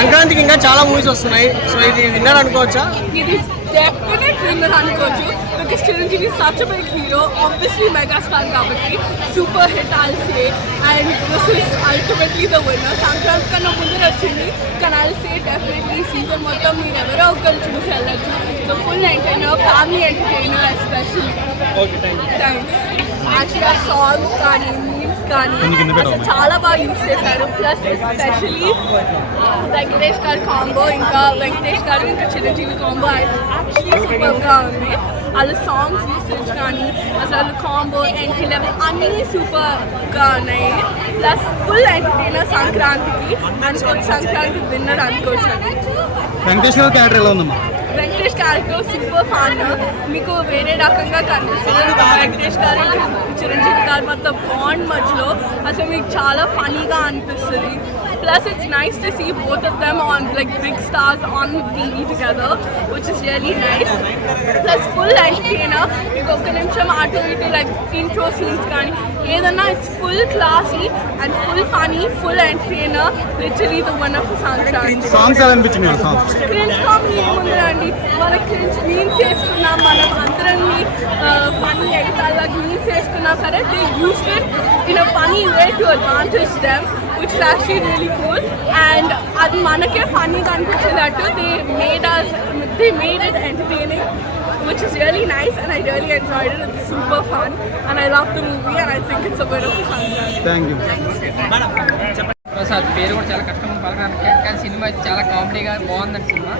సంక్రాంతికి ఇంకా చాలా మూవీస్ వస్తున్నాయి. సో ఇది విన్నర్ అనుకోవచ్చా? ఇది డెఫినెట్ విన్నర్ అనుకోవచ్చు. Because Chiranjeevi is such a big hero, obviously megastar కాబట్టి super hit I'll say, and this is ultimately the winner. Sankranti కన్నా ముందు వచ్చింది కానీ I'll say definitely సీజన్ మొత్తం మీరు ఎవరో ఒకరు చూసి వెళ్ళచ్చు. So full entertainer, family entertainer especially. యాక్చువల్గా సాంగ్స్ కానీ మీమ్స్ కానీ అసలు చాలా బాగా యూజ్ చేశారు. ప్లస్ ఎస్పెషల్లీ వెంకటేష్ గారి కాంబో, ఇంకా వెంకటేష్ గారు ఇంకా చిరంజీవి కాంబో యాక్చువల్లీ సూపర్గా ఉంది. వాళ్ళ సాంగ్స్ యూసేజ్ కానీ అసలు కాంబో ఎంట్రీ లెవెల్ అన్నీ సూపర్గా ఉన్నాయి. ప్లస్ ఫుల్ ఎంటర్టైనర్ సంక్రాంతికి అనుకోవచ్చు. సంక్రాంతి విన్నర్ అనుకోవచ్చు. వెంకటేష్ గారి క్యారెక్టర్ ఎలా ఉందమ్మా? వెంకటేష్ క్యారెక్టర్ సూపర్ ఫన్, మీకు వేరే రకంగా కనిపిస్తుంది. వెంకటేష్ గారు చిరంజీవి గారు మొత్తం బాండ్ మధ్యలో అసలు మీకు చాలా ఫనీగా అనిపిస్తుంది. Plus it's nice to see both of them on like big stars on TV together, which is really nice. Plus full entertainer, మీకు ఒక నిమిషం అటు ఇటు like intro scenes కానీ ఏదన్నా it's full classy and full funny, full entertainer, literally the winner for Sankranti. Songs ఎలా అనిపించింది? Songs cringe comedy ఏముందండి, మన క్రింజ్ మీన్స్ చేసుకున్నాం, మనం అందరినీ ఫనీ ఎగతాల్లా మీన్స్ చేసుకున్నా సరే they used it in a funny way to advantage them, which is actually really cool. And అది మనకే ఫన్నీగా అనిపించేటట్టు they made it entertaining, which is really nice, and I really enjoyed it. It's super fun and I love the movie and I think it's a winner for Sankranti. Thank you. Prasad పేరు కూడా చాలా కష్టం పలకడానికి, కానీ cinema అయితే చాలా కామెడీగా బాగుందండి. సినిమా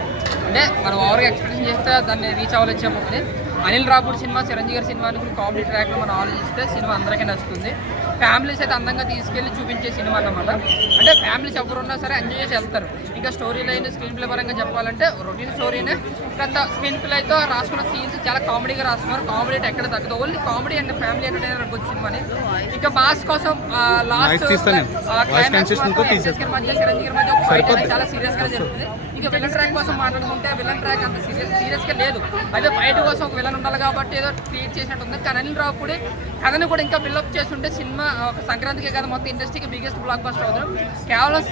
అంటే మనం ఓవర్గా ఎక్స్పెక్టేషన్ చేస్తే దాన్ని రీచ్ అవ్వలేకపోతుంది. అనిల్ రాపూడి సినిమా, చిరంజీవి గారి సినిమాని కూడా కామెడీ ట్రాక్లో మనం ఆలోచిస్తే సినిమా అందరికీ నచ్చుతుంది. ఫ్యామిలీస్ అయితే అందంగా తీసుకెళ్ళి చూపించే సినిమా అన్నమాట. అంటే ఫ్యామిలీస్ ఎవరున్నా సరే ఎంజాయ్ చేసి వెళ్తారు. ఇంకా స్టోరీ లైన్, స్క్రీన్ ప్లే పరంగా చెప్పాలంటే రొటీన్ స్టోరీనే, కొంత స్క్రీన్ ప్లేతో రాసుకున్న సీన్స్ చాలా కామెడీగా రాస్తున్నారు. కామెడీ అంటే ఎక్కడ తగ్గదు, only comedy and family entertainer అనుకోవచ్చు సినిమాని. ఇంకా మాస్ కోసం లాస్ట్ మధ్య చిరంజీవి మధ్య ఒక ఫైట్ అనేది చాలా సీరియస్గా జరుగుతుంది. ఇంకా విలన్ ట్రాక్ కోసం మాట్లాడుకుంటే విలన్ ట్రాక్ అంత సీరియస్గా లేదు. అయితే ఫైట్ కోసం ఒక విలన్ ఉండాలి కాబట్టి ఏదో క్రియేట్ చేసినట్టు ఉంది. కానీ అనిల్ రావుపూడి కథను కూడా ఇంకా బిల్డప్ చేస్తుంటే సినిమా సంక్రాంతికే కాదు మొత్తం ఇండస్ట్రీకి బిగ్గెస్ట్ బ్లాక్ బస్టర్ అవుతుంది. కేవలం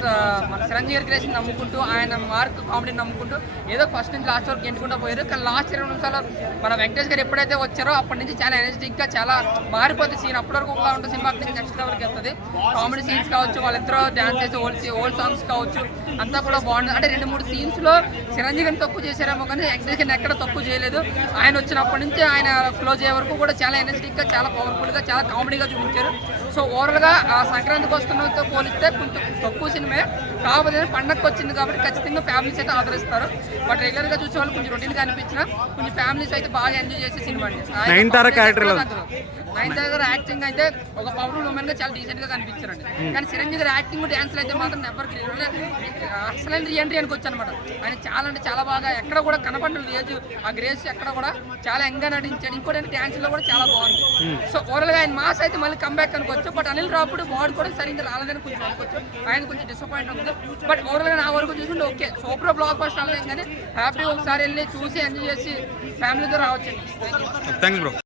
మన చిరంజీవి గారి క్రియేషన్ నమ్ముకుంటూ, ఆయన మార్క్ కామెడీని నమ్ముకుంటూ ఏదో ఫస్ట్ నుంచి లాస్ట్ వరకు ఎంటుకుంటూ పోయారు. కానీ లాస్ట్ 20 నిమిషాలు మన వెంకటేష్ గారు ఎప్పుడైతే వచ్చారో అప్పటి నుంచి చాలా ఎనర్జెటిక్గా చాలా మారిపోతుంది సీన్. అప్పటి వరకు ఒకలా ఉంటుంది సినిమా, అక్కడి నుంచి నెక్స్ట్ లెవెల్కి వెళ్తుంది. కామెడీ సీన్స్ కావచ్చు, వాళ్ళిద్దరూ డ్యాన్స్ చేసే ఓల్డ్ సాంగ్స్ కావచ్చు, అంతా కూడా బాగుంటుంది. అంటే 2-3 సీన్స్లో చిరంజీవి గారిని తక్కువ చేశారేమో కానీ వెంకటేష్ గారిని ఎక్కడ తక్కువ చేయలేదు. ఆయన వచ్చినప్పటి నుంచి ఆయన క్లోజ్ అయ్యే వరకు కూడా చాలా ఎనర్జెటిక్గా, చాలా పవర్ఫుల్గా, చాలా కామెడీగా చూపించారు. సో ఓవరాల్గా సంక్రాంతికి వస్తున్నతో పోలిస్తే కొంచెం తక్కువ సినిమే, కాకపోతే పండగకి వచ్చింది కాబట్టి ఖచ్చితంగా ఫ్యామిలీస్ అయితే ఆదరిస్తారు. బట్ రెగ్యులర్గా చూసే వాళ్ళు కొంచెం రొటీన్గా అనిపించిన కొంచెం ఫ్యామిలీస్ అయితే బాగా ఎంజాయ్ చేసే సినిమా అండి. నయనతార గారు యాక్టింగ్ అయితే ఒక పవర్ఫుల్ ఉమెన్ గా చాలా డీసెంట్ గా కనిపించారండి. కానీ చిరంజీవి గారి యాక్టింగ్ డాన్స్లు అయితే మాత్రం నెవర్ అసలైన రీఎంట్రీ అనుకోవచ్చు అనమాట. ఆయన చాలా అంటే చాలా బాగా ఎక్కడ కూడా కనపడలేదు ఏజ్, ఆ గ్రేస్ ఎక్కడ కూడా చాలా యంగ్గా నటించాడు. ఇంకోటి డాన్స్ లో కూడా చాలా బాగుంది. సో ఓవరాల్ గా ఆయన మాస్ అయితే మళ్ళీ కంబ్యాక్ అనుకోవచ్చు. బట్ అనిల్ రావుపూడి బాడీ కూడా సరిగ్గా రాలేదని కొంచెం అనుకోవచ్చు. ఆయన కొంచెం డిసప్పాయింట్ ఉంది. బట్ ఓవరాల్ గా నా వరకు చూసుకుంటే ఓకే, సూపర్ బ్లాక్ బస్టర్ అవ్వలేదు కానీ హ్యాపీగా ఒకసారి వెళ్ళి చూసి ఎంజాయ్ చేసి ఫ్యామిలీతో రావచ్చు.